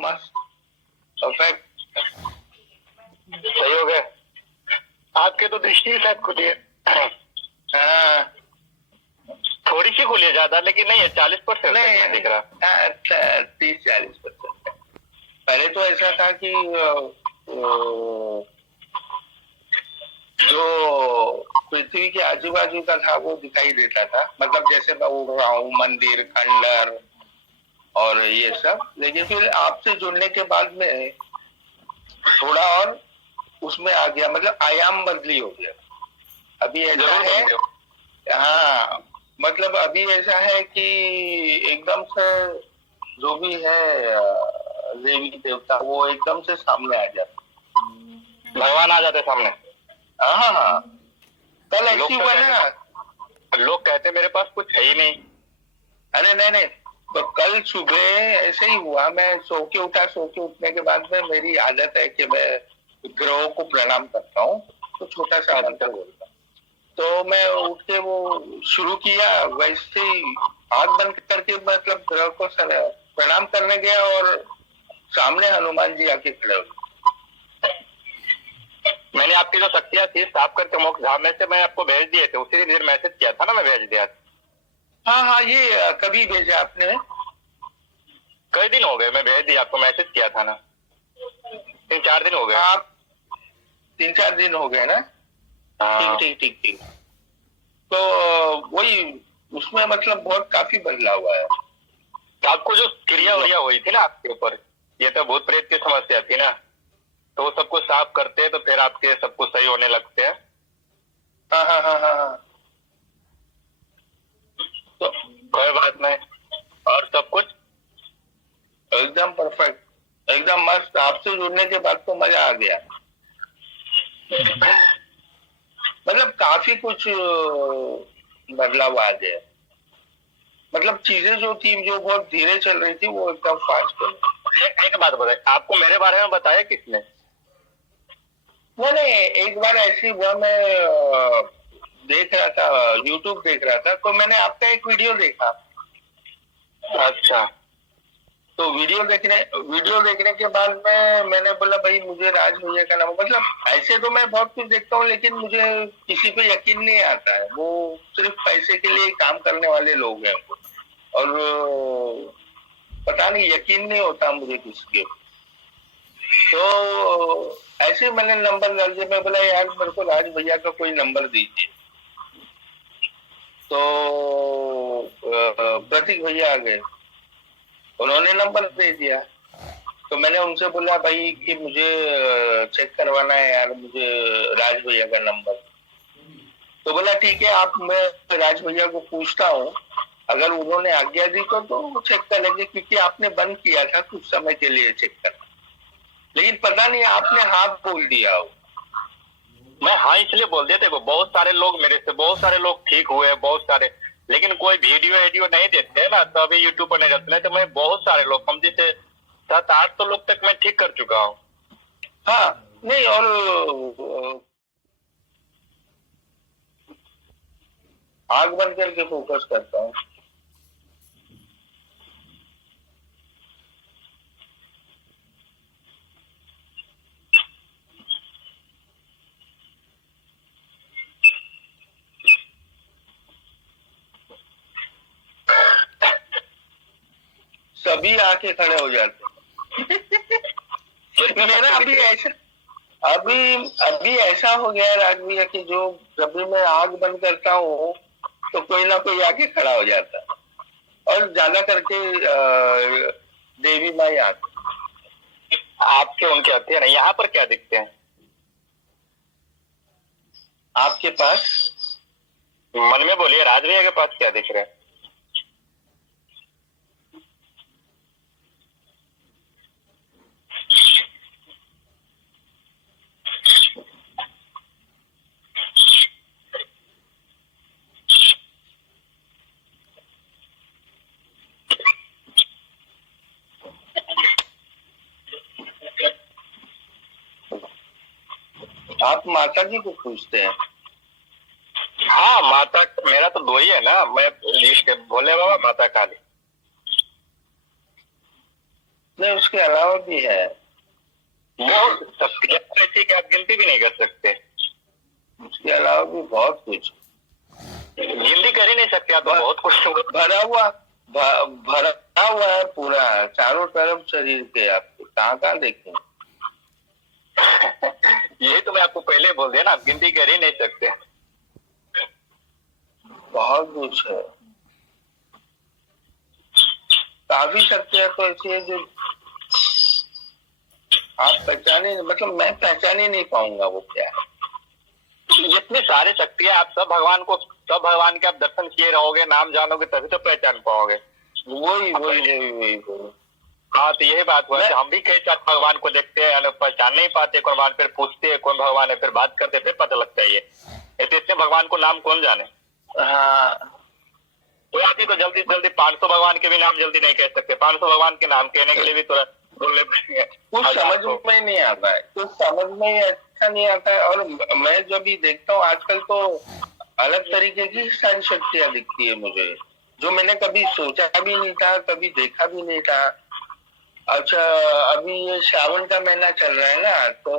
मस्त परफेक्ट। सही हो गए। आपके तो दृष्टि शायद खुली है। हाँ थोड़ी सी खुली है, ज्यादा लेकिन नहीं है, 40% नहीं दिख रहा। 30-40%। पहले तो ऐसा था कि जो पृथ्वी के आजू बाजू का था वो दिखाई देता था, मतलब जैसे मैं उड़ रहा हूँ, मंदिर, खंडर और ये सब। लेकिन फिर आपसे जुड़ने के बाद में थोड़ा और उसमें आ गया, मतलब आयाम बदली हो गया। अभी ऐसा है, हाँ मतलब अभी ऐसा है कि एकदम से जो भी है देवी देवता वो एकदम से सामने आ जाते, भगवान आ जाते सामने। हाँ कल ऐसी हुआ ना। लोग कहते मेरे पास कुछ है ही नहीं। अरे नहीं, तो कल सुबह ऐसे ही हुआ। मैं सो के उठा, सो के उठने के बाद में मेरी आदत है कि मैं ग्रहों को प्रणाम करता हूँ, तो छोटा सा मंत्र बोलता हूँ। तो मैं उठ के वो शुरू किया, वैसे ही आंख बंद करके मतलब ग्रह को प्रणाम करने गया और सामने हनुमान जी आके खड़े हो। मैंने आपकी जो शक्तियां थी साफ करके मोक्ष धाम में से मैं आपको भेज दिए थे, उसी दिन मैसेज किया था ना, मैं भेज दिया। हाँ ये कभी भेजा आपने? कई दिन हो गए, मैं भेज दिया आपको, मैसेज किया था ना। 3-4 दिन हो गए। आप 3-4 दिन हो गए ना? हाँ। ठीक। तो वही उसमें मतलब बहुत काफी बदलाव हुआ है। आपको जो क्रिया वरिया हुई थी ना आपके ऊपर, ये तो भूत प्रेत की समस्या थी ना, तो वो सबको साफ करते हैं तो फिर आपके सब कुछ सही होने लगते हैं। हाँ। तो कोई बात नहीं। और सब कुछ एकदम परफेक्ट, एकदम मस्त। आपसे जुड़ने के बाद तो मजा आ गया। मतलब काफी कुछ बदलाव आ गया। मतलब चीजें जो थी जो बहुत धीरे चल रही थी वो एकदम फास्ट हो गई। एक बात बताइए, आपको मेरे बारे में बताया किसने? नहीं, एक बार ऐसी हुआ, मैं देख रहा था, यूट्यूब देख रहा था, तो मैंने आपका एक वीडियो देखा। अच्छा। तो वीडियो देखने के बाद में मैंने बोला भाई मुझे राज भैया का नाम, मतलब ऐसे तो मैं बहुत कुछ देखता हूँ लेकिन मुझे किसी पे यकीन नहीं आता है। वो सिर्फ पैसे के लिए काम करने वाले लोग हैं और पता नहीं यकीन नहीं होता मुझे किसके। तो ऐसे मैंने नंबर डाल दिया। मैं बोला यार मेरे को राज भैया का कोई नंबर दीजिए। तो प्रतीक भैया आ गए, उन्होंने नंबर दे दिया। तो मैंने उनसे बोला भाई कि मुझे चेक करवाना है यार, मुझे राज भैया का नंबर। तो बोला ठीक है, आप मैं राज भैया को पूछता हूँ, अगर उन्होंने आज्ञा दी तो चेक करेंगे, क्योंकि आपने बंद किया था कुछ समय के लिए चेक करना, लेकिन पता नहीं आपने हाँ बोल दिया हो। मैं हाँ इसलिए बोल दिया, देखो बहुत सारे लोग मेरे से, बहुत सारे लोग ठीक हुए, बहुत सारे, लेकिन कोई वीडियो नहीं देते ना, तो अभी यूट्यूब पर नहीं रहते। तो मैं बहुत सारे लोग, हम जैसे 7-8 तो लोग तक मैं ठीक कर चुका हूँ। हाँ नहीं, और आग बंद करके फोकस करता हूँ। सभी आके खड़े हो जाते। मेरा अभी ऐसा हो गया राज भैया कि जो जब भी मैं आग बंद करता हूँ तो कोई ना कोई आके खड़ा हो जाता है, और ज्यादा करके देवी माई आती। आपके उनके आते हैं ना, यहाँ पर क्या दिखते हैं आपके पास? मन में बोलिए, राज भैया के पास क्या दिख रहे हैं? आप माता जी को पूछते हैं? हाँ माता, मेरा तो 2 ही है ना, मैं भोले बाबा, माता काली। नहीं, नहीं, उसके अलावा भी है। वो शक्तियां ऐसी कि आप गिनती भी नहीं कर सकते। उसके अलावा भी बहुत कुछ गिनती कर ही नहीं सकते आप, तो बहुत कुछ भरा हुआ है पूरा चारों तरफ शरीर के। आपको कहाँ कहाँ देखें। यही तो मैं आपको पहले बोल दिया ना, आप गिनती कर ही नहीं सकते। बहुत कुछ है, काफी शक्तियां तो ऐसी है जो आप पहचाने, मतलब मैं पहचान ही नहीं पाऊंगा वो क्या है। जितनी सारी शक्तियां, आप सब भगवान के आप दर्शन किए रहोगे, नाम जानोगे, तभी तो पहचान पाओगे। वही। हाँ, तो यही बात हुआ। हम भी कई सारे भगवान को देखते हैं, पहचान नहीं पाते कौन भगवान, फिर पूछते हैं कौन भगवान है, फिर बात करते, फिर पता लगता है ये इतने भगवान को नाम कौन जाने। हाँ, कोई आदमी तो जल्दी से जल्दी 500 भगवान के भी नाम जल्दी नहीं कह सकते। 500 भगवान के नाम कहने के लिए भी थोड़ा बोलने पड़ेंगे। कुछ समझ में नहीं आता है, कुछ समझ में अच्छा नहीं आता है। और मैं जब भी देखता हूँ आजकल, तो अलग तरीके की सारी शक्तियां दिखती है मुझे, जो मैंने कभी सोचा भी नहीं था, कभी देखा भी नहीं था। अच्छा, अभी ये श्रावण का महीना चल रहा है ना, तो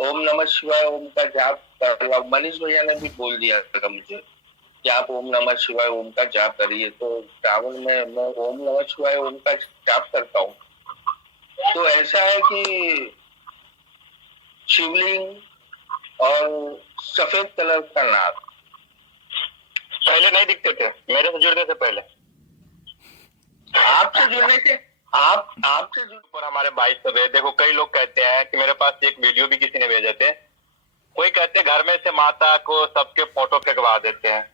ओम नमः शिवाय ओम का जाप कर रहा हूँ। मनीष भैया ने भी बोल दिया था मुझे कि आप ओम नमः शिवाय ओम का जाप करिए। तो श्रावण में मैं ओम नमः शिवाय ओम का जाप करता हूँ। तो ऐसा है कि शिवलिंग और सफेद कलर का नाग पहले नहीं दिखते थे मेरे से जुड़ने से पहले। आपसे जुड़ने से आपसे और हमारे भाई सब है। देखो, कई लोग कहते हैं कि मेरे पास एक वीडियो भी किसी ने भेजे थे, कोई कहते हैं घर में से माता को सबके फोटो फेंकवा देते हैं।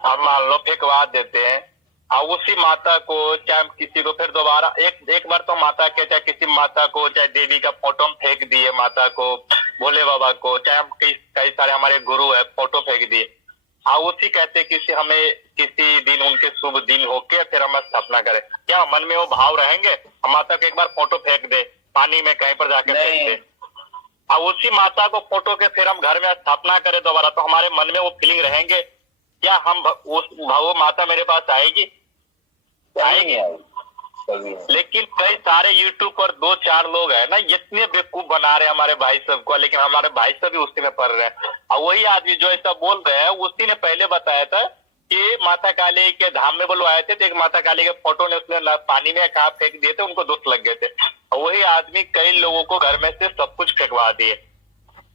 हम मान लो फेंकवा देते हैं, और उसी माता को चाहे किसी को फिर दोबारा एक बार तो माता के, चाहे किसी माता को, चाहे देवी का फोटो हम फेंक दिए, माता को, भोले बाबा को, चाहे हम कई सारे हमारे गुरु है फोटो फेंक दिए, और उसी कहते किसी हमें किसी दिन उनके शुभ दिन होके फिर हम स्थापना करें। क्या मन में वो भाव रहेंगे हम माता को एक बार फोटो फेंक दे पानी में कहीं पर जाके फेंक दे, और उसी माता को फोटो के फिर हम घर में स्थापना करें दोबारा, तो हमारे मन में वो फीलिंग रहेंगे क्या हम वो माता मेरे पास आएगी? लेकिन कई सारे यूट्यूब पर 2-4 लोग है ना, इतने बेवकूफ बना रहे हैं हमारे भाई सब को, लेकिन हमारे भाई सब भी उसी में पड़ रहे हैं। और वही आदमी जो ऐसा बोल रहे हैं, उसी ने पहले बताया था कि माता काली के धाम में बुलवाए थे, तो एक माता काली के फोटो ने उसने पानी में कहा फेंक दिए थे, उनको दोस्त लग गए थे। और वही आदमी कई लोगों को घर में से सब कुछ फेंकवा दिए,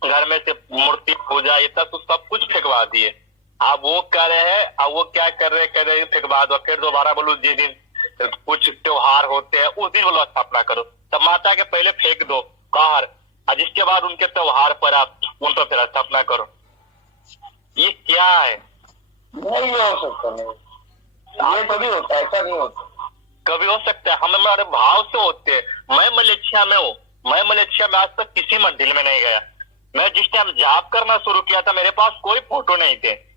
घर में से मूर्ति पूजा ये सब कुछ फेंकवा दिए। अब वो कर रहे हैं, अब वो क्या कर रहे फेंकवा दो, फिर दोबारा बोलो जिस दिन कुछ त्योहार होते हैं उस दिन बोलो स्थापना करो, तब माता के पहले फेंक दो बाहर, और जिसके बाद उनके त्योहार पर आप उन पर फिर स्थापना करो। ये क्या है? नहीं हो सकता, नहीं ये कभी होता है, ऐसा नहीं होता। कभी हो सकता है, हम हमारे भाव से होते हैं। मैं मलेशिया में हूँ, मैं मलेशिया में आज तक किसी मंदिर में नहीं गया। मैं जिस टाइम जाप करना शुरू किया था मेरे पास कोई फोटो नहीं थे,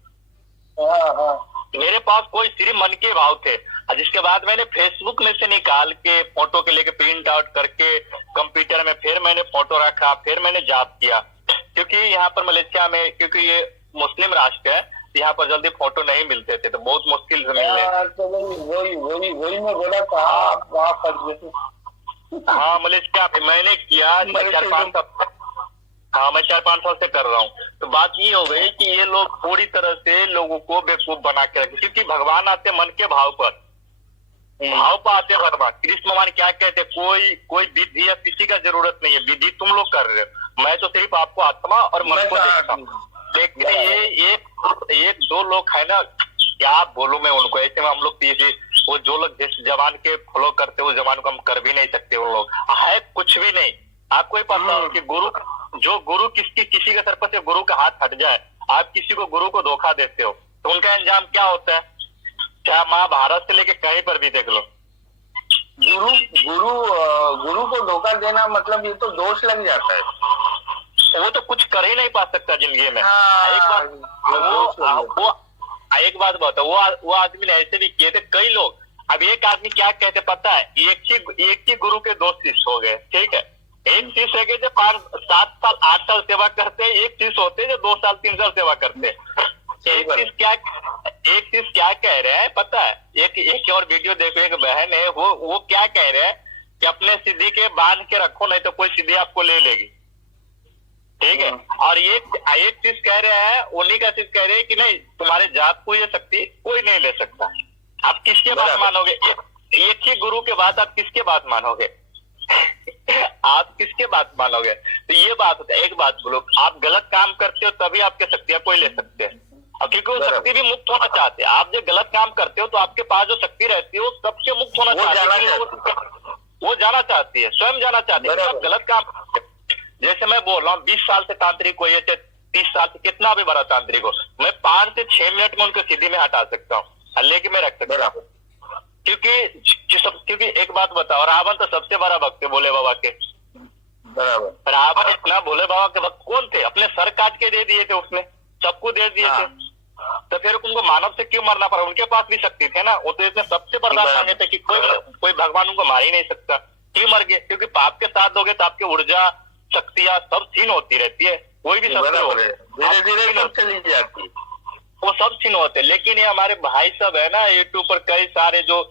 मेरे पास कोई सिर्फ मन के भाव थे। जिसके बाद मैंने फेसबुक में से निकाल के फोटो के लेके प्रिंट आउट करके कंप्यूटर में फिर मैंने फोटो रखा, फिर मैंने जाप किया। क्योंकि यहाँ पर मलेशिया में, क्योंकि ये मुस्लिम राष्ट्र है, यहाँ पर जल्दी फोटो नहीं मिलते थे, तो बहुत मुश्किल से मिलने। तो वही मैं बोला था आप वहाँ पर। हाँ, मलेशिया में मैंने किया 4-5 साल। हाँ, मैं 4-5 साल से कर रहा हूँ। तो बात ये हो गई कि ये लोग पूरी तरह से लोगों को बेवकूफ बना के रखे, क्योंकि भगवान आते मन के भाव पर, भाव पर आते भगवान। कृष्ण भगवान क्या कहते, कोई विधि या किसी का जरूरत नहीं है, विधि तुम लोग कर रहे हो, मैं तो सिर्फ आपको आत्मा और मन को देखता हूँ। लेकिन ये एक दो लोग है ना, क्या बोलूं मैं उनको, ऐसे में हम लोग वो जो लोग जिस जवान के फॉलो करते उस जवान को हम कर भी नहीं सकते। उन लोग है कुछ भी नहीं। आपको ही पता हो कि गुरु किसी के सर पर से गुरु का हाथ हट जाए, आप किसी को गुरु को धोखा देते हो, तो उनका अंजाम क्या होता है? चाहे महाभारत से लेके कहीं पर भी देख लो, गुरु को धोखा देना मतलब ये तो दोष लग जाता है। वो तो कुछ कर ही नहीं पा सकता जिंदगी में। एक बात बताओ, वो आदमी ने ऐसे भी किए थे कई लोग। अब एक आदमी क्या कहते पता है, एक ही गुरु के 2 शिष्य हो गए, ठीक है। एक शिष्य है जो 5-7 साल 8 साल सेवा करते हैं, एक शिष्य होते हैं जो 2 साल 3 साल सेवा करते हैं। एक चीज क्या कह रहे हैं पता है, एक और वीडियो देखो, एक बहन है वो क्या कह रहे हैं कि अपने सीधी के बांध के रखो, नहीं तो कोई सीधी आपको ले लेगी, ठीक है। और ये एक चीज कह रहे हैं, उन्हीं का चीज कह रहे हैं कि नहीं तुम्हारे जात को ये शक्ति कोई नहीं ले सकता। आप किसके बात मानोगे? एक ही गुरु के बाद आप किसके बात मानोगे? आप किसके बात मानोगे? तो ये बात होता है। एक बात बोलो, आप गलत काम करते हो तभी आपके शक्तियां कोई ले सकते हैं, और क्योंकि वो शक्ति भी मुक्त होना चाहते हैं। आप जब गलत काम करते हो तो आपके पास जो शक्ति रहती है वो सबके मुक्त होना चाहती है, वो जाना चाहती है, स्वयं जाना चाहती है। आप गलत काम करते हो, जैसे मैं बोल रहा हूँ 20 साल से तांत्रिक हो या 30 साल से कितना भी बड़ा तांत्रिक हो, मैं 5 से 6 मिनट में उनको सीधी में हटा सकता हूँ, लेके मैं रख सकता हूँ। क्योंकि एक बात बताओ, रावण तो सबसे बड़ा भक्त है भोले बाबा के। बराबर, रावण इतना भोले बाबा के भक्त कौन थे? अपने सर काट के दे दिए थे उसने, सबको दे दिए थे। तो फिर उनको मानव से क्यों मरना पड़ा? उनके पास भी शक्ति थे ना, वो तो इसने सबसे वरदान मांगे थे कि कोई भगवान उनको मार ही नहीं सकता। क्यों मर गए? क्योंकि पाप के साथ दोगे तो आपकी ऊर्जा शक्तियां सब छीन होती रहती है, कोई भी धीरे धीरे सब चली जाती है, वो सब छीन होते। लेकिन ये हमारे भाई सब है ना यूट्यूब पर, कई सारे जो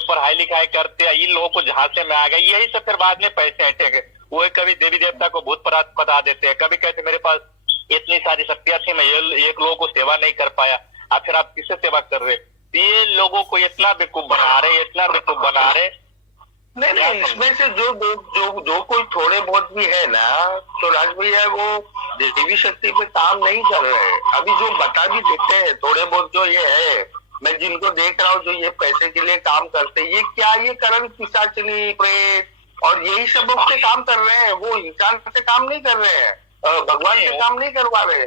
पढ़ाई लिखाई करते हैं, इन लोगों को झांसे में आ गए, यही सब फिर बाद में पैसे हटेंगे। वो कभी देवी देवता को भूत प्रेत बता देते हैं, कभी कहते मेरे पास इतनी सारी शक्तियां थी, मैं एक लोगों को सेवा नहीं कर पाया। अब फिर आप किससे सेवा कर रहे? ये लोगों को इतना बेवकूफ बना रहे, इतना बेवकूफ बना रहे। नहीं, इसमें से जो कोई थोड़े बहुत भी है ना, तो राज भैया वो देवी शक्ति पे काम नहीं कर रहे हैं। अभी जो बता भी देते हैं थोड़े बहुत, जो ये है, मैं जिनको देख रहा हूँ जो ये पैसे के लिए काम करते हैं, ये क्या, ये करण पिशाचनी प्रेत और यही सब से काम कर रहे हैं। वो इंसान से काम नहीं कर रहे हैं, भगवान से काम नहीं करवा रहे,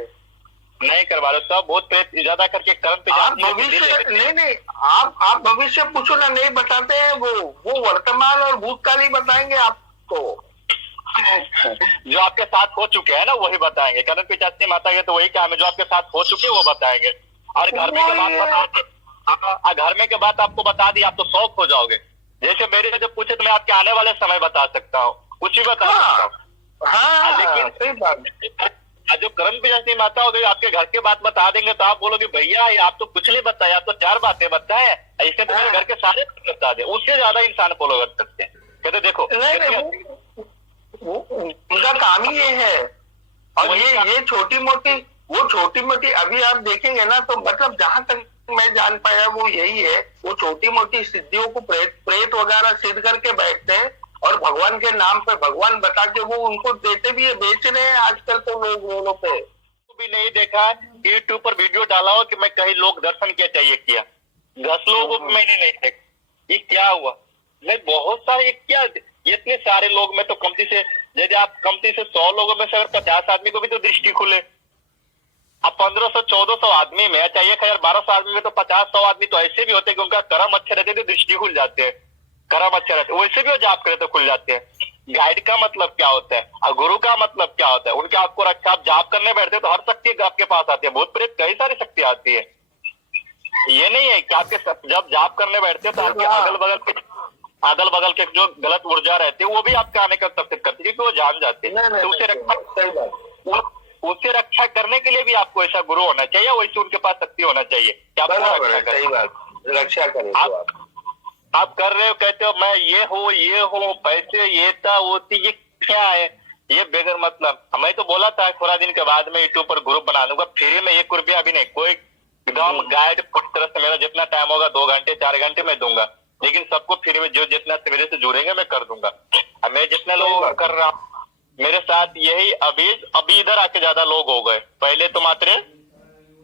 नहीं करवा रहे। सब बहुत प्रेत ज्यादा करके कर्म पे नहीं, आप भविष्य पूछो ना, नहीं बताते हैं। वो वर्तमान और भूतकाल ही बताएंगे आपको। जो आपके साथ हो चुके हैं ना वही बताएंगे। करण पिशाचनी माता के तो वही काम है, जो आपके साथ हो चुके वो बताएंगे। और घर में के बाद घर में के बाद आपको बता दिया, आप तो शौक हो जाओगे। जैसे मेरे से जब पूछे तो मैं आपके आने वाले समय बता सकता हूँ, कुछ भी बता सकता हूँ। लेकिन सही बात, जो करण पिशाचनी माता हो गई, आपके घर के बात बता देंगे तो आप बोलोगे भैया आप तो कुछ नहीं बताया, आप तो 4 बातें बताए, इसने तो मेरे घर के सारे बता दे। उससे ज्यादा इंसान फॉलो कर सकते हैं। कहते देखो उनका काम ही ये है। और ये छोटी मोटी अभी आप देखेंगे ना, तो मतलब जहां तक मैं जान पाया वो यही है, वो छोटी मोटी सिद्धियों को प्रेत वगैरह सिद्ध करके बैठते हैं और भगवान के नाम पे भगवान बता के वो उनको देते भी है, बेच रहे हैं आजकल तो लोगों पे। भी नहीं देखा यूट्यूब पर वीडियो डाला हो कि मैं कहीं लोग दर्शन क्या चाहिए किया, 10 लोगों को मैंने नहीं देखा, ये क्या हुआ? नहीं, बहुत सारे क्या, इतने सारे लोग में तो कमती से, यदि आप कमती से 100 लोगों में से अगर 50 आदमी को भी तो दृष्टि खुले, अब 1500-1400 आदमी में, चाहिए 1200 आदमी में तो 50-100 आदमी तो ऐसे भी होते हैं कि उनका कर्म अच्छे रहते थे, दृष्टि खुल जाते हैं, कर्म अच्छे रहते, वैसे भी वो जाप करे तो खुल जाते हैं। गाइड का मतलब क्या होता है और गुरु का मतलब क्या होता है? उनके आपको रक्षा, आप जाप करने बैठते हैं तो हर शक्ति आपके पास आती है, भूत प्रेत कई सारी शक्ति आती है। ये नहीं है कि आपके जब जाप करने बैठते हैं तो आपके अगल बगल के जो गलत ऊर्जा रहती है वो भी आपके आने का तकलीफ करती है, क्योंकि वो जान जाते हैं। तो उससे रक्षा करने के लिए भी आपको ऐसा गुरु होना चाहिए, वैसे उनके पास शक्ति होना चाहिए कि आपको रक्षा करें। आप कर रहे हो, कहते हो मैं ये हूँ पैसे ये था वो थी, ये क्या है? ये बेगर मतलब। मैं तो बोला था थोड़ा दिन के बाद में यूट्यूब पर ग्रुप बना दूंगा फ्री में, 1 रुपया भी नहीं, कोई एकदम गाइड पूरी तरह से, मेरा जितना टाइम होगा 2 घंटे 4 घंटे मैं दूंगा, लेकिन सबको फ्री में, जो जितना मेरे से जुड़ेंगे मैं कर दूंगा। अब मैं जितने लोग कर रहा हूँ मेरे साथ यही, अभी इधर आके ज्यादा लोग हो गए। पहले तो मात्र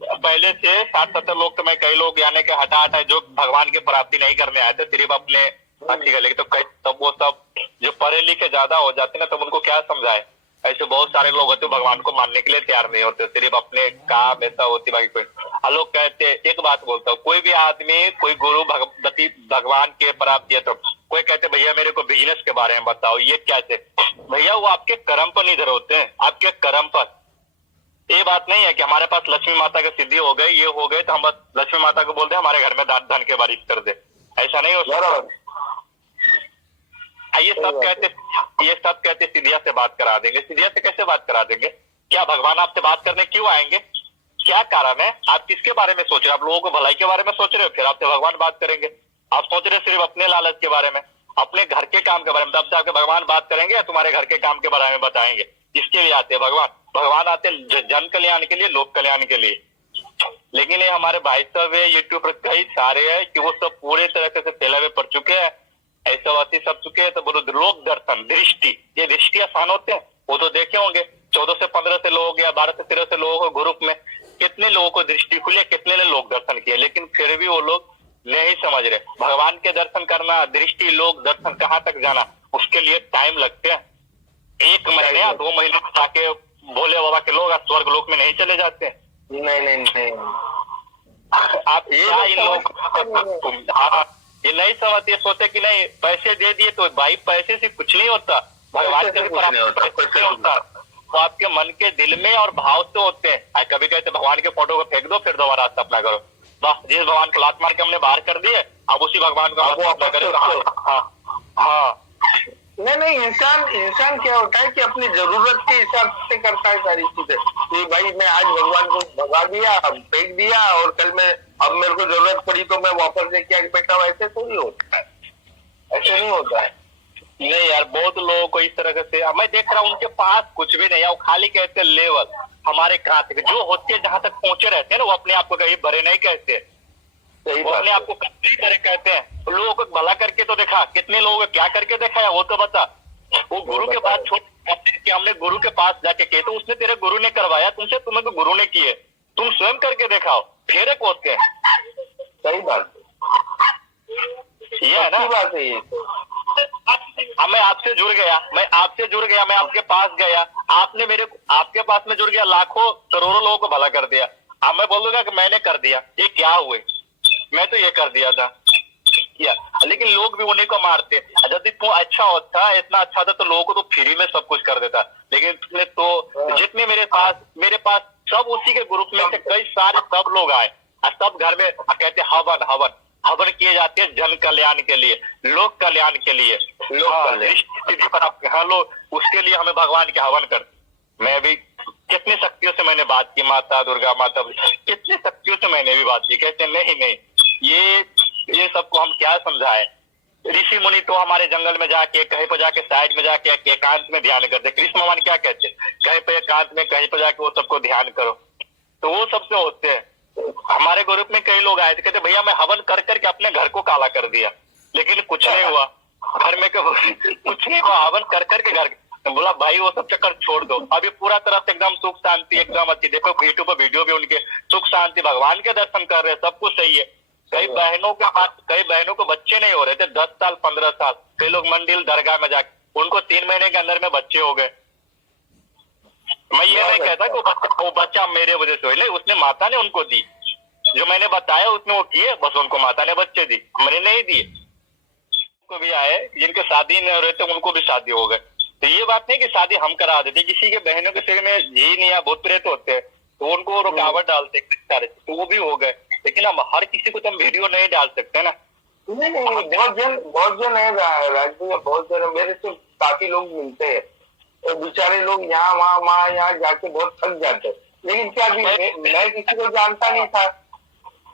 पहले से 60-70 लोग, तो मैं कई लोग यानी कि हटा जो भगवान की प्राप्ति नहीं करने आए थे, सिर्फ अपने अच्छी कर लेके, तो कई तब वो सब जो पढ़े लिखे ज्यादा हो जाते ना, तब उनको क्या समझाए। ऐसे बहुत सारे लोग होते भगवान को मानने के लिए तैयार नहीं होते, सिर्फ अपने काम ऐसा होती, बाकी कोई। लोग कहते, एक बात बोलता हूँ, कोई भी आदमी कोई गुरु भगवान के प्राप्ति है तो कोई कहते भैया मेरे को बिजनेस के बारे में बताओ, ये कैसे? भैया वो आपके कर्म पर निर्भर होते हैं, आपके कर्म पर। ये बात नहीं है कि हमारे पास लक्ष्मी माता की सिद्धि हो गई, ये हो गए तो हम बस लक्ष्मी माता को बोलते हैं हमारे घर में धन के बारिश कर दे, ऐसा नहीं हो सकता। ये सब कहते सिद्धिया से बात करा देंगे। सिद्धिया से कैसे बात करा देंगे? क्या भगवान आपसे बात करने क्यों आएंगे? क्या कारण है? आप किसके बारे में सोच रहे हो? आप लोगों को भलाई के बारे में सोच रहे हो, फिर आपसे भगवान बात करेंगे। आप सोच रहे हो सिर्फ अपने लालच के बारे में, अपने घर के काम के बारे में, तब से आपके भगवान बात करेंगे या तुम्हारे घर के काम के बारे में बताएंगे? इसके लिए आते हैं भगवान। भगवान आते हैं जन कल्याण के लिए, लोक कल्याण के लिए। लेकिन ये हमारे भाई साहब है, यूट्यूब पर कई सारे हैं कि वो सब पूरे तरह से फैला हुए पड़ चुके हैं, ऐसा सब चुके हैं। तो बोलो लोक दर्शन, दृष्टि, ये दृष्टि आसान होते हैं? वो तो देखे होंगे 14 से 15 से लोग या 12 से 13 से लोगों को ग्रुप में कितने लोगों को दृष्टि खुली, कितने ने लोक दर्शन किए, लेकिन फिर भी वो लोग नहीं समझ रहे। भगवान के दर्शन करना, दृष्टि, लोक दर्शन कहाँ तक जाना, उसके लिए टाइम लगते हैं। 1 महीने या 2 महीने में जाके भोले बाबा के लोग स्वर्ग लोक में नहीं चले जाते। नहीं आप क्या इन लोग ये नहीं समझते, ये सोचते कि नहीं पैसे दे दिए तो भाई पैसे से कुछ नहीं होता, भगवान के भी पैसे होता। तो आपके मन के दिल में और भाव से होते हैं। कभी कहते भगवान के फोटो को फेंक दो फिर दोबारा स्थापना करो, बस जिस भगवान को लात मार के हमने बाहर कर दिए अब उसी भगवान को स्थापना करें। हाँ नहीं, इंसान क्या होता है कि अपनी जरूरत के हिसाब से करता है सारी चीजें। कि भाई मैं आज भगवान को भगा दिया, फेंक दिया, और कल मैं अब मेरे को जरूरत पड़ी तो मैं वापस लेके आके बैठा हूँ, ऐसे थोड़ी होता है, ऐसे नहीं होता है। नहीं यार, बहुत लोगों को इस तरह से मैं देख रहा हूँ, उनके पास कुछ भी नहीं है, वो खाली कहते हैं लेवल हमारे खाते जो होते हैं, जहां तक पहुंचे रहते हैं ना, वो अपने आप को कहीं बड़े नहीं कहते, वो अपने आप को कभी करे कहते हैं। लोगों को भला करके तो देखा, कितने लोगों को क्या करके देखा है वो तो बता। वो गुरु के पास छोड़ कि हमने गुरु के पास जाके किए, तो उसने तेरे गुरु ने करवाया तुमसे, तुम्हें तो गुरु ने किए, तुम स्वयं करके दिखाओ, फिर एक होते हैं। सही बात ये है ना बात है। ये मैं आपसे जुड़ गया, मैं आपके पास गया, आपके पास में जुड़ गया, लाखों करोड़ों लोगों को भला कर दिया। अब मैं बोलूंगा कि मैंने कर दिया, ये क्या हुए, मैं तो ये कर दिया था किया। लेकिन लोग भी उन्हीं को मारते। यदि तो अच्छा होता, इतना अच्छा था तो लोगों को तो फ्री में सब कुछ कर देता। लेकिन तो जितने मेरे पास सब उसी के ग्रुप में से कई सारे सब लोग आए, सब घर में कहते हवन किए जाते हैं जन कल्याण के लिए, लोक कल्याण के लिए, लोग उसके लिए हमें भगवान के हवन करते। मैं भी कितनी शक्तियों से मैंने बात की, माता दुर्गा, माता कितनी शक्तियों से मैंने भी बात की। कहते नहीं ये सबको हम क्या समझाएं। ऋषि मुनि तो हमारे जंगल में जाके, कहीं पर जाके, साइड में जाके एकांत में ध्यान करते। कृष्ण भगवान क्या कहते हैं, कहीं पे एकांत में, कहीं पर जाके वो सबको ध्यान करो, तो वो सबसे होते हैं। हमारे ग्रुप में कई लोग आए थे, कहते भैया मैं हवन कर करके अपने घर को काला कर दिया, लेकिन कुछ नहीं हुआ, घर में कुछ नहीं हुआ, हवन कर करके घर। बोला भाई वो सब चक्कर छोड़ दो, अभी पूरा तरह से एकदम सुख शांति, एकदम अच्छी। देखो यूट्यूब पर वीडियो भी उनके सुख शांति, भगवान के दर्शन कर रहे हैं, सब कुछ सही है। कई बहनों को बच्चे नहीं हो रहे थे, 10 साल 15 साल। कई लोग मंदिर दरगाह में जाके उनको 3 महीने के अंदर में बच्चे हो गए। मैं ये नहीं कहता कि वो बच्चा मेरे वजह से हुई, उसने माता ने उनको दी, जो मैंने बताया उसने वो किए, बस उनको माता ने बच्चे दी, मैंने नहीं दिए। को भी आए जिनके शादी नहीं हो रहे थे, उनको भी शादी हो गए। तो ये बात नहीं कि शादी हम करा देते, किसी के बहनों के सिर में जीन या भूत प्रेत होते हैं तो उनको रुकावट डालते सारे, तो वो भी हो गए। लेकिन हम हर किसी को तो हम वीडियो नहीं डाल सकते ना। नहीं, बहुत जन है राजू में, बहुत जन मेरे से काफी लोग मिलते हैं, तो बेचारे लोग यहाँ वहाँ जाके बहुत थक जाते हैं। लेकिन क्या मैं किसी को जानता नहीं था,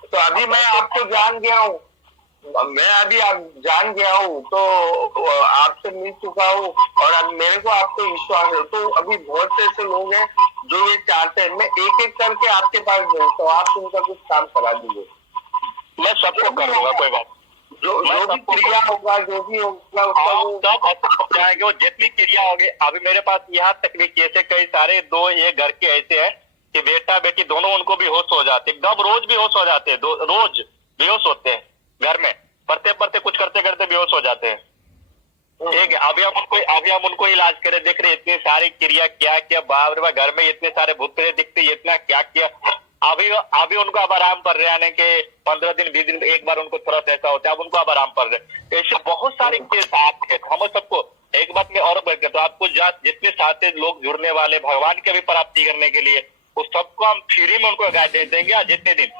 तो अभी मैं आपको जान गया हूँ, मैं अभी आप जान गया हूँ, तो आपसे मिल चुका हूँ, और अब मेरे को आप पे विश्वास है। तो अभी बहुत से ऐसे लोग हैं जो ये चाहते हैं, मैं एक एक करके आपके पास भेजता हूँ, आप उनका कुछ काम करा दीजिए। मैं सबको कर दूंगा, कोई बात। जो भी क्रिया होगा, जो भी होगा वो जितनी क्रिया होगी। अभी मेरे पास यहाँ तक भी कैसे कई सारे 2 ये घर के ऐसे हैं कि बेटा बेटी दोनों उनको भी होश हो जाते, एकदम रोज भी होश हो जाते हैं, रोज बेहोश होते हैं घर में, पढ़ते कुछ करते करते बेहोश हो जाते हैं। ठीक है, अभी हम उनको इलाज करें, देख रहे इतनी सारी क्रिया क्या बाप रे, घर में इतने सारे भूत प्रेत दिखते, इतना क्या किया। अभी उनको अब आराम पड़ रहे हैं कि 15 दिन 20 दिन एक बार उनको थोड़ा सा ऐसा होता है, अब उनको अब आराम पड़ रहे हैं। ऐसे बहुत सारे केस आपके, हम सबको एक बात में और तो आपको जितने साथ लोग जुड़ने वाले भगवान की भी प्राप्ति करने के लिए, उस सबको हम फ्री में उनको गाइडेंस देंगे। जितने दिन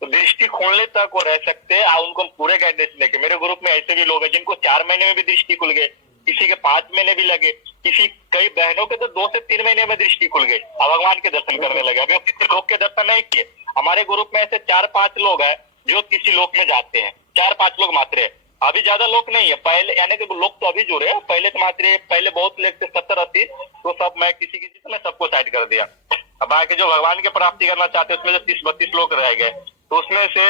तो दृष्टि खोलने तक वो रह सकते हैं, उनको पूरे गाइडेंस देंगे। मेरे ग्रुप में ऐसे भी लोग हैं जिनको 4 महीने में भी दृष्टि खुल गए, किसी के 5 महीने भी लगे, किसी कई बहनों के तो 2 से 3 महीने में दृष्टि खुल गई, अब भगवान के दर्शन करने लगे। अभी किसी लोग के दर्शन नहीं किए। हमारे ग्रुप में ऐसे 4-5 लोग हैं जो किसी लोक में जाते हैं, 4-5 लोग मात्र है, अभी ज्यादा लोग नहीं है। पहले यानी कि लोग तो अभी जुड़े हैं, पहले तो मात्र पहले बहुत लोग थे 70-80, तो सब मैं किसी से मैं सबको साइड कर दिया। अब बाकी जो भगवान की प्राप्ति करना चाहते हैं उसमें जो 30-32 लोग रह गए, तो उसमें से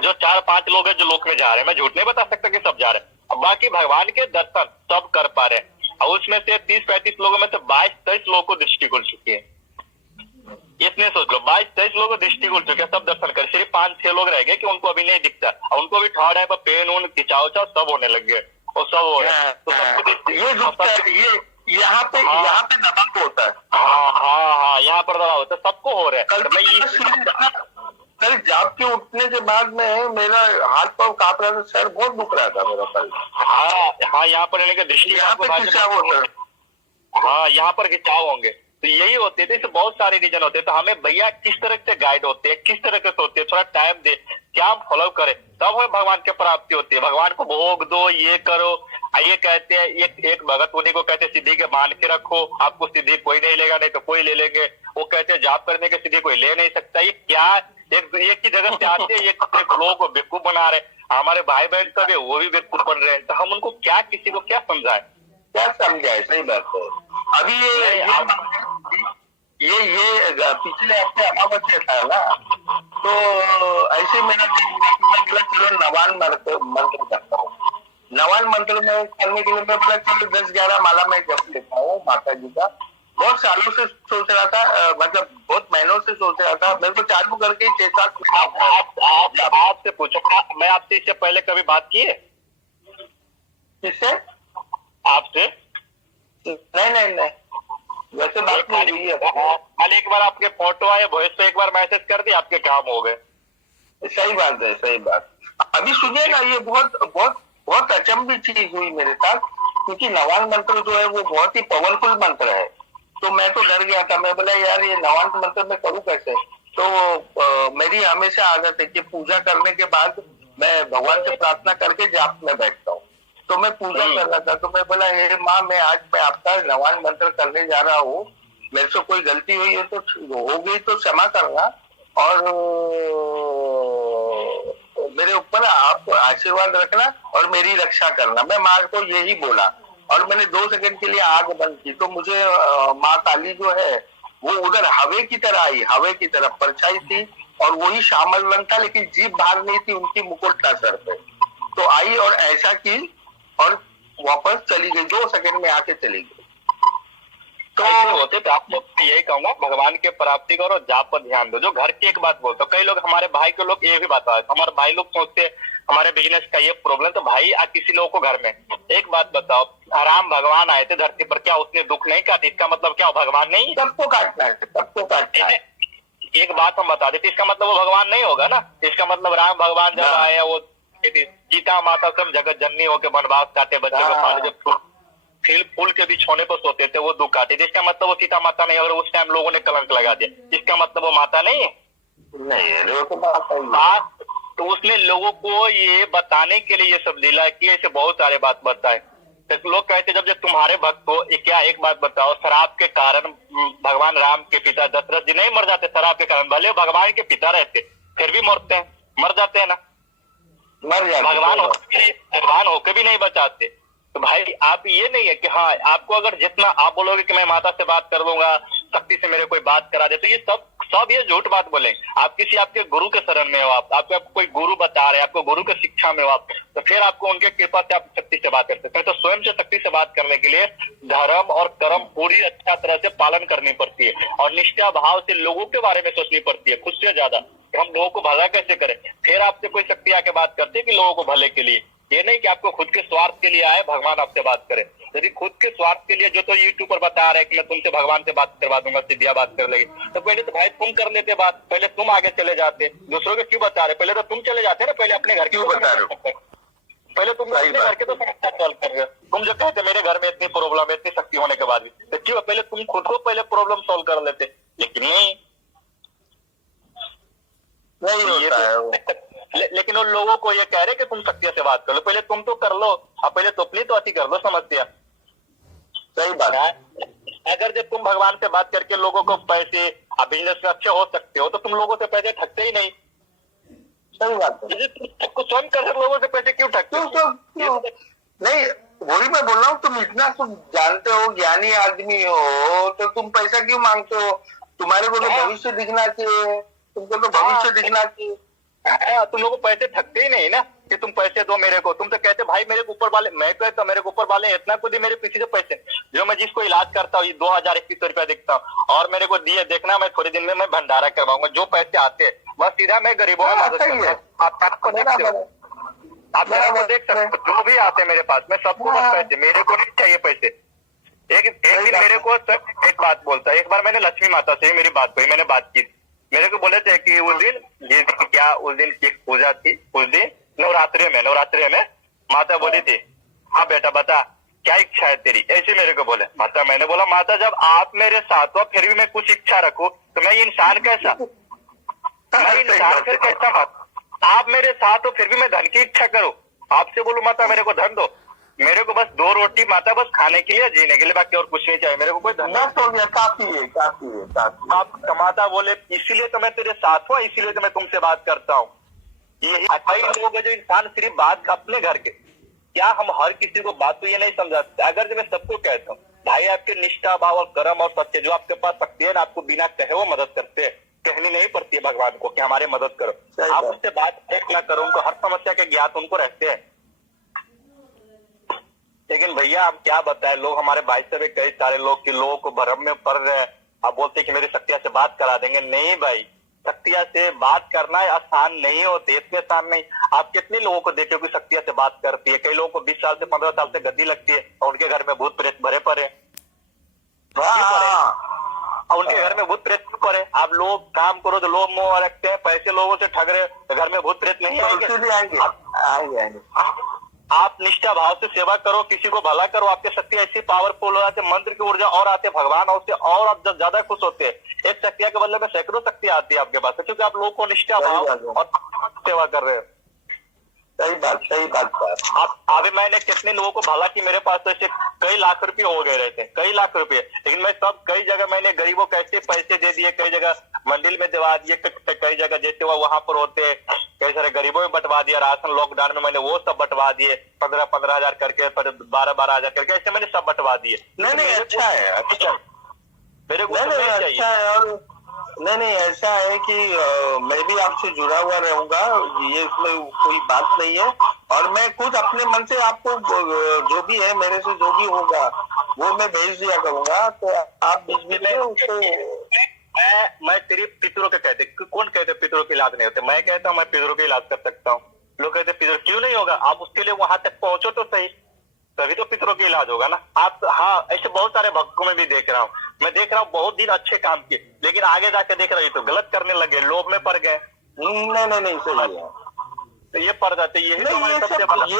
जो 4-5 लोग हैं जो लोक में जा रहे हैं, मैं झूठ नहीं बता सकता कि सब जा रहे हैं। अब बाकी भगवान के दर्शन सब कर पा रहे हैं, और उसमें से 30-35 लोगों में से 22-23 लोगों को दृष्टि खुल चुकी है। इतने सोच लो, 22-23 लोगों को दृष्टि खुल चुके हैं, सब दर्शन कर। सिर्फ 5-6 लोग रह गए कि उनको अभी नहीं दिखता, और उनको भी ठहर है, पेन उन खिंचाव सब होने लग गए, और सब हो रहा है। तो ये यहाँ पे दबाव होता है। हाँ, यहाँ पर दबाव होता है, सबको हो रहा है। कल जाग के उठने के बाद में मेरा हाथ पाँव कांप रहा था, सर बहुत दुख रहा था मेरा कल। हाँ, यहाँ पर रहने का दृष्टि, यहाँ पे खिंचाव होता है। हाँ, यहाँ पर खिंचाव होंगे, तो यही होते थे। इससे बहुत सारे रीजन होते हैं। तो हमें भैया किस तरह से गाइड होते हैं, किस तरह से सोचते हैं, थोड़ा टाइम दे, क्या हम फॉलो करें, तब हमें भगवान की प्राप्ति होती है। भगवान को भोग दो, ये करो, ये कहते हैं, एक भगत उन्हीं को कहते हैं सिद्धि के मान के रखो, आपको सिद्धि कोई नहीं लेगा, नहीं तो कोई ले लेंगे। वो कहते हैं जाप करने के सिद्धि कोई ले नहीं सकता। ये क्या एक ही जगह से आते हैं, एक लोगों को बेवकूफ बना रहे। हमारे भाई बहन सब है वो भी बेवकूफ बन रहे हैं, तो हम उनको क्या, किसी को क्या समझाए, क्या समझाए? सही बात है। अभी ये पिछले हफ्ते अमावस्या था ना, तो ऐसे मेरा दिन चलो नवान मंत्र करता हूँ। नवान मंत्र में करने के लिए मैं बोला चलो 10-11 माला मैं जप लेता हूँ माता जी का। बहुत सालों से सोच रहा था, मतलब बहुत महीनों से सोच रहा था, मेरे को चालू करके 6-7 आपसे पूछो, मैं आपसे इससे पहले कभी बात की है? किससे? आपसे? नहीं, वैसे बात नहीं हुई है। कल एक बार आपके फोटो आए, वॉइस पे एक बार मैसेज कर दिया, आपके काम हो गए। सही बात है, सही बात। अभी सुनिए ना, ये बहुत अचंभी चीज हुई मेरे साथ, क्योंकि नवान मंत्र जो है वो बहुत ही पावरफुल मंत्र है। तो मैं तो डर गया था, मैं बोला यार ये नवान मंत्र मैं करूँ कैसे। तो मेरी हमेशा आदत है कि पूजा करने के बाद मैं भगवान से प्रार्थना करके जाप में बैठता हूँ। तो मैं पूजा कर रहा था, तो मैं बोला हे माँ, मैं आपका नवान मंत्र करने जा रहा हूँ, मेरे से कोई गलती हुई है तो हो गई तो क्षमा करना, और मेरे ऊपर आप आशीर्वाद रखना और मेरी रक्षा करना। मैं माँ को यही बोला, और मैंने 2 सेकंड के लिए आग बंद की, तो मुझे माँ काली जो है वो उधर हवे की तरह आई, हवे की तरह परछाई थी, और वही श्यामल रंग था, लेकिन जीभ बाहर नहीं थी, उनकी मुकुट था सर पे। तो आई और ऐसा की और वापस चली गई, 2 सेकंड में आके चली गई। तो होते तो आप लोग यही कहूंगा, भगवान के प्राप्ति करो, जाप पर ध्यान दो। जो घर की एक बात बोलते, कई लोग हमारे भाई के लोग ये भी बात आए, हमारे भाई लोग सोचते हमारे बिजनेस का ये प्रॉब्लम, तो भाई किसी लोगों को घर में एक बात बताओ, राम भगवान आए थे धरती पर, क्या उसने दुख नहीं काटे? इसका मतलब क्या भगवान नहीं? सबको काटना है, सबको काटना है। एक बात हम बता देते, इसका मतलब वो भगवान नहीं होगा ना। इसका मतलब राम भगवान जब आए, वो सीता माता सब जगत जननी होके वनवास काटे, बच्चे को पाले, जब फूल के बीच होने पर सोते थे वो दुख काटे, इसका मतलब वो सीता माता नहीं। और उस टाइम लोगों ने कलंक लगा दिया, इसका मतलब वो माता नहीं है। नहीं, वो तो माता ही है। तो उसने लोगों को ये बताने के लिए ये सब लीला की, ऐसे बहुत सारे बात बताए। तो लोग कहते जब तुम्हारे भक्त हो, क्या एक बात बताओ, शराब के कारण भगवान राम के पिता दशरथ जी नहीं मर जाते? शराब के कारण भले भगवान के पिता रहते फिर भी मरते हैं, मर जाते हैं ना, मर जाते। भगवान होके भी नहीं बचाते। तो भाई आप ये नहीं है कि हाँ, आपको अगर जितना आप बोलोगे कि मैं माता से बात कर लूंगा, शक्ति से मेरे कोई बात करा दे, तो ये सब ये झूठ बात बोलेंगे। आप किसी आपके गुरु के शरण में हो, आपको कोई गुरु बता रहे हैं, आपको गुरु की शिक्षा में हो आप, तो फिर आपको उनके कृपा से आप शक्ति से बात कर सकते हैं। तो स्वयं से शक्ति से बात करने के लिए धर्म और कर्म पूरी अच्छा तरह से पालन करनी पड़ती है, और निष्ठा भाव से लोगों के बारे में सोचनी पड़ती है, खुद से ज्यादा। हम लोगों को भला कैसे करें, फिर आपसे कोई शक्ति आके बात करते है कि लोगों को भले के लिए। ये नहीं कि आपको खुद के स्वार्थ के लिए आए भगवान आपसे बात करे। यदि खुद के स्वार्थ के लिए जो तो यूट्यूब पर बता रहे कि मैं तुमसे भगवान से बात करवा दूंगा, सिद्धियां बात कर लेगी, तो पहले तो भाई तुम कर लेते बात, पहले तुम आगे चले जाते। दूसरों के क्यों बता रहे? पहले तो तुम चले जाते ना, पहले अपने घर क्यों बता रहे हो? पहले तुम अपने घर के तो समस्या सॉल्व कर रहे हो। तुम जो कहते मेरे घर में इतनी प्रॉब्लम है, इतनी शक्ति होने के बाद भी, तो क्यों पहले तुम खुद को पहले प्रॉब्लम सॉल्व कर लेते? लेकिन नहीं होता है। लेकिन उन लोगों को ये कह रहे कि तुम शक्ति से बात कर लो, पहले तुम तो कर लो, अब पहले तो अपनी तो अति कर लो समस्या। सही सही बात। अगर जब तुम भगवान से बात करके लोगों को पैसे, आप बिजनेस में अच्छे हो सकते हो, तो तुम लोगों से पैसे ठगते ही नहीं। सही बात है। तुमको स्वयं कर लोगों से पैसे क्यों ठगते हो? क्यों नहीं, वही मैं बोल रहा हूँ, तुम इतना तुम जानते हो, ज्ञानी आदमी हो, तो तुम पैसा क्यों मांगते हो? तुम्हारे को तो भविष्य दिखना चाहिए, तुमको तो भविष्य दिखना चाहिए। तुम लोग पैसे ठगते ही नहीं ना कि तुम पैसे दो मेरे को। तुम तो कहते भाई मेरे ऊपर वाले, मैं कहता मेरे ऊपर वाले इतना को दिए मेरे पीछे से पैसे, जो मैं जिसको इलाज करता हूँ 2021 रुपया दिखता हूँ, और मेरे को दिए, देखना मैं थोड़े दिन में मैं भंडारा करवाऊंगा, जो पैसे आते हैं बस सीधा मैं गरीबों में मदद करूंगा। आप आपको देखते हो, आप मेरे को देख सकते हो, जो भी आते हैं मेरे पास, मैं सबको बस पैसे, मेरे को नहीं चाहिए पैसे। एक दिन मेरे को सब एक बात बोलता है, एक बार मैंने लक्ष्मी माता से मेरी बात हुई, मैंने बात की, मेरे को बोले थे कि उस दिन जिस दिन क्या उस दिन की पूजा थी, उस दिन नवरात्रि में माता बोली थी, हाँ बेटा बता क्या इच्छा है तेरी, ऐसे मेरे को बोले माता। मैंने बोला माता जब आप मेरे साथ हो फिर भी मैं कुछ इच्छा रखूं तो मैं इंसान कैसा, मैं इंसान फिर कैसा माता? आप मेरे साथ हो फिर भी मैं धन की इच्छा करूं, आपसे बोलूं माता मेरे को धन दो, मेरे को बस 2 रोटी माता बस खाने के लिए, जीने के लिए, बाकी और कुछ नहीं चाहिए मेरे को, कोई धन हो गया, काफी है। आप माता बोले इसीलिए तो मैं तेरे साथ हूँ, इसीलिए तो मैं तुमसे बात करता हूँ। यही कई लोग है जो इंसान सिर्फ बात अपने घर के, क्या हम हर किसी को बात तो ये नहीं समझाते? अगर जो मैं सबको कहता हूँ भाई आपके निष्ठा भाव और कर्म और सत्य जो आपके पास शक्ति है ना, आपको बिना कहे वो मदद करते हैं, कहनी नहीं पड़ती है भगवान को कि हमारे मदद करो। आप उससे बात एक ना करो, उनको हर समस्या के ज्ञात उनको रहते हैं। लेकिन भैया आप क्या बताएं, लोग हमारे भाई साहब कई सारे लोग के लोगों को भ्रम में पड़ रहे हैं। आप बोलते हैं कि मेरी शक्तिया से बात करा देंगे, नहीं भाई, शक्तिया से बात करना आसान नहीं होती, इतने आसान नहीं। आप कितने लोगों को देखे कि शक्तिया से बात करती है? कई लोगों को 20 साल से 15 साल से गद्दी लगती है और उनके घर में भूत प्रेत भरे पड़े, और उनके घर में भूत प्रेत क्यों पड़े? आप लोग काम करो तो लोग मोह रखते हैं, पैसे लोगों से ठग रहे, तो घर में भूत प्रेत नहीं आएंगे। आप निष्ठा भाव से सेवा करो, किसी को भला करो, आपके शक्ति ऐसी पावरफुल हो जाते, मंत्र की ऊर्जा और आते, भगवान उससे और आप ज्यादा खुश होते हैं। एक शक्तिया के बदले में सैकड़ों शक्ति आती है आपके पास, क्योंकि आप लोगों को निष्ठा भाव और सेवा कर रहे हैं। सही बात। आप अभी मैंने कितने लोगों को भला की, मेरे पास तो ऐसे कई लाख रुपए हो गए रहते, कई लाख रुपए, लेकिन मैं सब कई जगह मैंने गरीबों को ऐसे पैसे दे दिए, कई जगह मंदिर में दिवा दिए, कई जगह जैसे वहां पर होते कई सारे गरीबों में बंटवा दिया, राशन लॉकडाउन में मैंने वो सब बंटवा दिए, 15-15 हजार करके, 12-12 हजार करके, ऐसे मैंने सब बंटवा दिए। नहीं अच्छा है, मेरे को अच्छा है। और नहीं ऐसा है कि मैं भी आपसे जुड़ा हुआ रहूंगा, ये इसमें कोई बात नहीं है, और मैं खुद अपने मन से आपको जो भी है मेरे से जो भी होगा वो मैं भेज दिया करूंगा, तो आप बीच में उसको। मैं सिर्फ पितरों के कहते, कौन कहते पितरों के इलाज नहीं होते? मैं कहता हूँ मैं पितरों के इलाज कर सकता हूँ। लोग कहते पितरों क्यों नहीं होगा? आप उसके लिए वहां तक पहुंचो तो सही, तभी तो पितरों के इलाज होगा ना। आप हाँ, ऐसे बहुत सारे भक्तों में भी देख रहा हूँ, मैं देख रहा हूँ बहुत दिन अच्छे काम किए, लेकिन आगे जाके देख रही तो गलत करने लगे, लोभ में पड़ गए। नहीं सही है, तो ये पड़ जाते, ये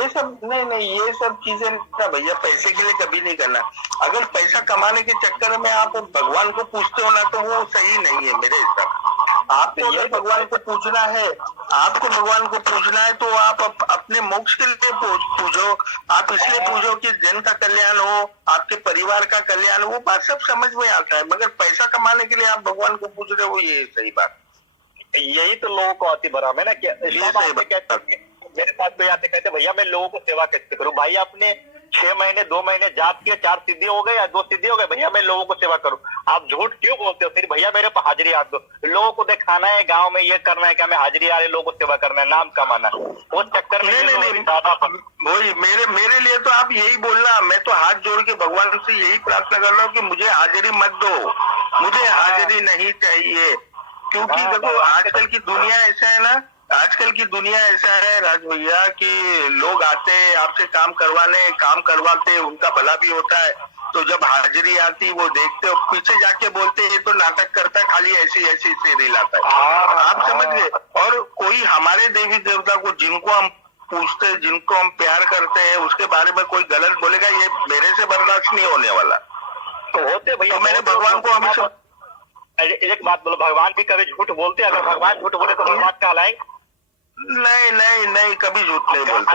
सब नहीं ये सब चीजें ना भैया पैसे के लिए कभी नहीं करना। अगर पैसा कमाने के चक्कर में आप भगवान को पूछते हो ना, तो वो सही नहीं है मेरे हिसाब। आपको अगर भगवान को पूछना है, तो आप अपने मोक्ष के लिए पूछो। आप इसलिए पूछो कि जन का कल्याण हो, आपके परिवार का कल्याण हो, वो बात सब समझ में आता है। मगर पैसा कमाने के लिए आप भगवान को पूछ रहे हो, ये सही बात। यही तो लोगों को आती भरा है ना, क्या मेरे पास कोई आते कहते भैया मैं लोगों को सेवा कैसे करूं? भाई आपने 6 महीने 2 महीने जाप किया, 4 सिद्धि हो गए या 2 सिद्धि हो गए, भैया मैं लोगों को सेवा करूं। आप झूठ क्यों बोलते हो? फिर भैया मेरे पर हाजिरी आ दो, लोगों को दिखाना है, गांव में ये करना है, क्या मैं हाजिरी आ रही लोगों को सेवा करना है, नाम कमाना, उस चक्कर में वही मेरे लिए तो आप यही बोलना। मैं तो हाथ जोड़ के भगवान से यही प्रार्थना कर रहा हूँ कि मुझे हाजिरी मत दो, मुझे हाजिरी नहीं चाहिए। क्योंकि देखो आजकल की दुनिया ऐसा है ना, राज भैया, कि लोग आते हैं आपसे काम करवाते, उनका भला भी होता है, तो जब हाजिरी आती वो देखते हो, पीछे जाके बोलते ये तो नाटक करता है, खाली ऐसी से लाता है। आप समझ गए? और कोई हमारे देवी देवता को जिनको हम पूछते हैं, जिनको हम प्यार करते हैं, उसके बारे में कोई गलत बोलेगा, ये मेरे से बर्दाश्त नहीं होने वाला। तो होते भैया, मैंने भगवान को हमेशा एक बात बोलो, भगवान भी कभी झूठ बोलते हैं? अगर भगवान झूठ बोले तो भगवान कहलाएंगे? नहीं नहीं नहीं, कभी झूठ नहीं बोलते।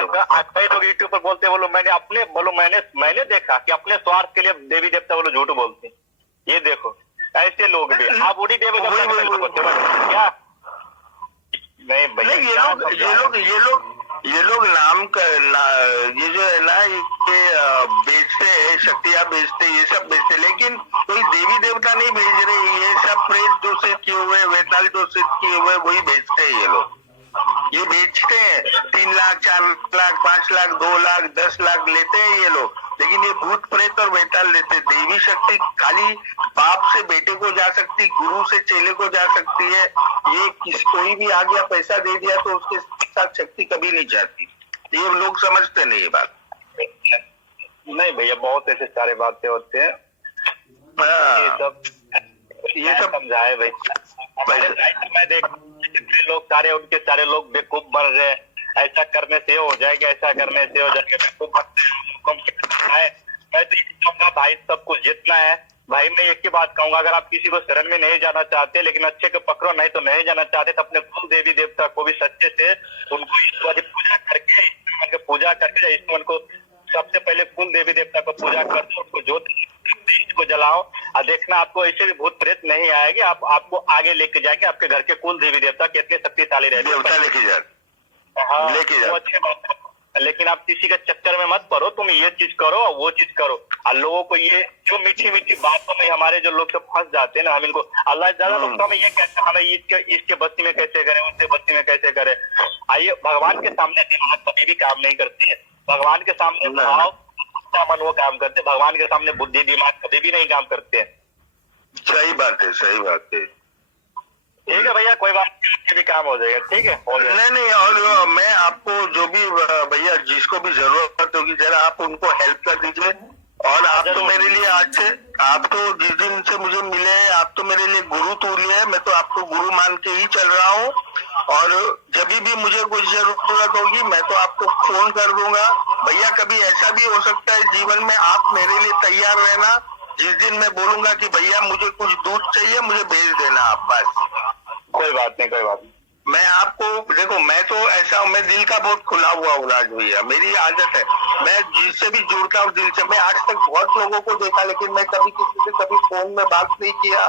कई लोग यूट्यूब पर बोलते बोलो मैंने देखा कि अपने स्वार्थ के लिए देवी देवता बोलो झूठ बोलते। ये देखो ऐसे लोग भी, आप उड़ी देवी देवता क्या नहीं भैया, ये लोग ये जो है ना, ये बेचते हैं, शक्तियां बेचते, ये सब बेचते, लेकिन कोई देवी देवता नहीं बेच रहे। ये सब प्रेत दूषित किए हुए, वेताल दूषित किए हुए वही बेचते हैं ये लोग। ये बेचते हैं 3 लाख 4 लाख 5 लाख 2 लाख 10 लाख लेते हैं ये लोग, लेकिन ये भूत प्रेत और वेताल लेते। देवी शक्ति खाली बाप से बेटे को जा सकती, गुरु से चेले को जा सकती है। ये कोई भी आ गया पैसा दे दिया तो उसके साथ शक्ति कभी नहीं जाती। ये लोग समझते नहीं ये बात। नहीं भैया, बहुत ऐसे सारे बातें होते हैं। ये सब समझाए भैया। मैं देख लोग सारे उनके सारे लोग बेवकूफ बन रहे हैं, ऐसा करने से हो जाएगा, ऐसा करने से हो जाएगा। मैं तो भाई सब कुछ जितना है भाई, मैं एक ही बात कहूंगा, अगर आप किसी को शरण में नहीं जाना चाहते, लेकिन अच्छे को पकड़ो, नहीं तो नहीं जाना चाहते, तो अपने कुल देवी देवता को भी सच्चे से उनको पूजा करके ईश्वर को सबसे पहले कुल देवी देवता को पूजा कर दो, उनको जोत को जलाओ, और देखना आपको ऐसे भी भूत प्रेत नहीं आएगी। आपको आगे लेके जाएंगे, आपके घर के कुल देवी देवता कितने शक्तिशाली रहेंगे, हाँ लेके जाओ। अच्छी बात है, लेकिन आप किसी के चक्कर में मत पड़ो, तुम ये चीज करो वो चीज करो। और लोगों को ये जो मीठी मीठी बातों में हमारे जो लोग सब फंस जाते हैं ना, हम इनको अल्लाह ज्यादा लोग तो हमें ये कहते हैं, हमें इसके बस्ती में कैसे करें, उसके बस्ती में कैसे करें। आइए, भगवान के सामने दिमाग कभी भी काम नहीं करती है। भगवान के सामने भाव मन वो काम करते, भगवान के सामने बुद्धि दिमाग कभी भी नहीं काम करते हैं। सही बात है, सही बात है। ठीक है भैया, कोई बात नहीं, भी काम हो जाएगा। ठीक है, नहीं, और मैं आपको जो भी भैया जिसको भी जरूरत होगी, जरा आप उनको हेल्प कर दीजिए। और आप तो मेरे लिए आज से, आप तो जिस दिन से मुझे मिले हैं, आप तो मेरे लिए गुरु तुल्य है। मैं तो आपको गुरु मान के ही चल रहा हूँ, और जब भी मुझे कुछ जरूरत होगी मैं तो आपको फोन कर दूंगा। भैया कभी ऐसा भी हो सकता है जीवन में, आप मेरे लिए तैयार रहना। जिस दिन मैं बोलूंगा कि भैया मुझे कुछ दूध चाहिए, मुझे भेज देना आप, बस। कोई बात नहीं, कोई बात नहीं। मैं आपको देखो, मैं तो ऐसा हूँ, मैं दिल का बहुत खुला हुआ हूँ राज भैया, मेरी आदत है, मैं जिससे भी जुड़ता हूँ दिल से। मैं आज तक बहुत लोगों को देखा, लेकिन मैं कभी किसी से कभी फोन में बात नहीं किया,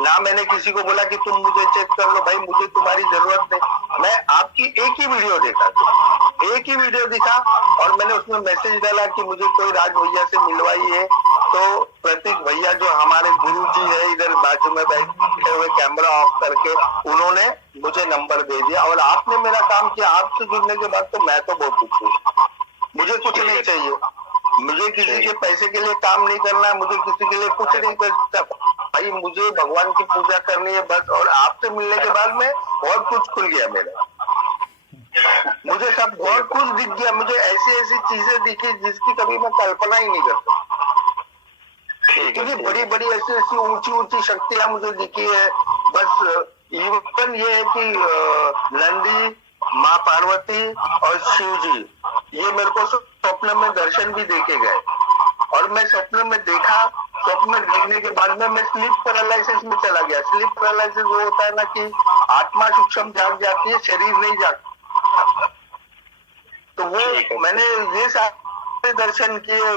ना मैंने किसी को बोला कि तुम मुझे चेक कर लो। भाई मुझे तुम्हारी जरूरत नहीं। मैं आपकी एक ही वीडियो देखा था, एक ही वीडियो दिखा, और मैंने उसमें मैसेज डाला कि मुझे कोई राज भैया से मिलवाइए। तो प्रतीक भैया जो हमारे गुरु जी है, इधर बाजू में बैठे हुए कैमरा ऑफ करके, उन्होंने मुझे नंबर दे दिया, और आपने मेरा काम किया। आपसे जुड़ने के बाद तो मैं तो बहुत खुश हूँ। मुझे कुछ नहीं चाहिए, मुझे किसी के पैसे के लिए काम नहीं करना है, मुझे किसी के लिए कुछ नहीं करता भाई। मुझे भगवान की पूजा करनी है बस। और आपसे मिलने के बाद में बहुत कुछ खुल गया मेरा, मुझे सब बहुत कुछ दिख गया। मुझे ऐसी ऐसी चीजें दिखी जिसकी कभी मैं कल्पना ही नहीं कर सकता। इतनी बड़ी बड़ी ऐसी ऐसी ऊंची ऊंची शक्तियां मुझे दिखी है। बस इवन ये है कि नंदी, माँ पार्वती और शिव जी, ये मेरे को स्वप्न में दर्शन भी देखे गए, और मैं स्वप्न में देखा। स्वप्न में देखने के बाद में मैं स्लीप पैरालिसिस में चला गया। स्लीप पैरालिसिस वो होता है ना कि आत्मा सूक्ष्म जाग जाती है, शरीर नहीं जागता। तो वो मैंने ये सारे दर्शन किए।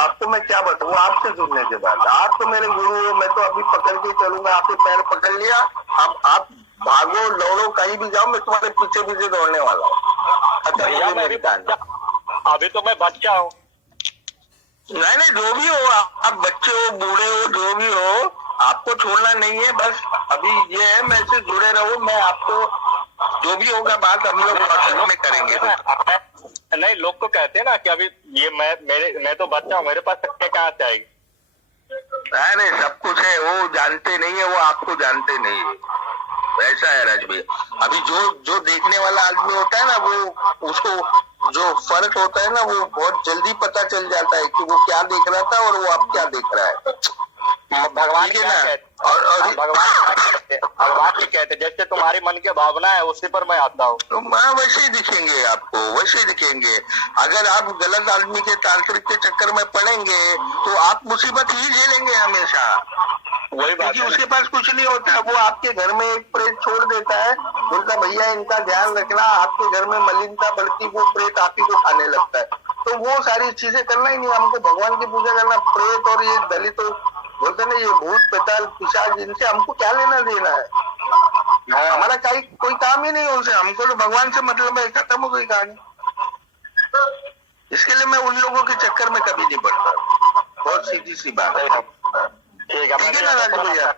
आपको मैं क्या बताऊँ, आपसे जुड़ने के बाद। आप तो मेरे गुरु हो, मैं तो अभी पकड़ के चलूंगा, आपके पैर पकड़ लिया, अब आप भागो दौड़ो कहीं भी जाओ, मैं तुम्हारे पीछे पीछे दौड़ने वाला हूँ। अभी तो मैं बच्चा हूँ। नहीं, जो भी हो, आप बच्चे हो, बूढ़े हो, जो भी हो, आपको छोड़ना नहीं है। बस अभी ये है, मैं से जुड़े रहो। मैं आपको जो भी होगा बात हम लोग व्हाट्सएप में करेंगे। नहीं, लोग तो कहते हैं ना कि अभी ये मैं तो बच्चा हूँ, मेरे पास शक्ति कहाँ से आएगी। नहीं, सब कुछ है, वो जानते नहीं है, वो आपको जानते नहीं है। ऐसा है राज भैया। अभी जो देखने वाला आदमी होता है ना, वो उसको जो फर्क होता है ना, वो बहुत जल्दी पता चल जाता है कि वो क्या देख रहा था और वो अब क्या देख रहा है। भगवान क्या कहते, और भगवान भी कहते जैसे तुम्हारी मन की भावना है उसी पर मैं आता हूँ। तो वैसे ही दिखेंगे आपको, वैसे ही दिखेंगे। अगर आप गलत आदमी के तांत्रिक के चक्कर में पड़ेंगे तो आप मुसीबत ही झेलेंगे हमेशा। वही बात, क्योंकि उसके पास कुछ नहीं होता, वो आपके घर में एक प्रेत छोड़ देता है, बोलता भैया इनका ध्यान रखना, आपके घर में मलिनता बढ़ती, वो प्रेत आप ही को खाने लगता है। तो वो सारी चीजें करना ही नहीं, हमको भगवान की पूजा करना। प्रेत और ये दलित बोलते ना, ये भूत पेताल पिशाच, इनसे हमको क्या लेना देना है? हमारा कोई काम ही नहीं है उनसे, हमको तो भगवान से मतलब है, खत्म हो गई कहानी। इसके लिए मैं उन लोगों के चक्कर में कभी नहीं पड़ता। बहुत सीधी सी बात है। ठीक है ना राजू भैया?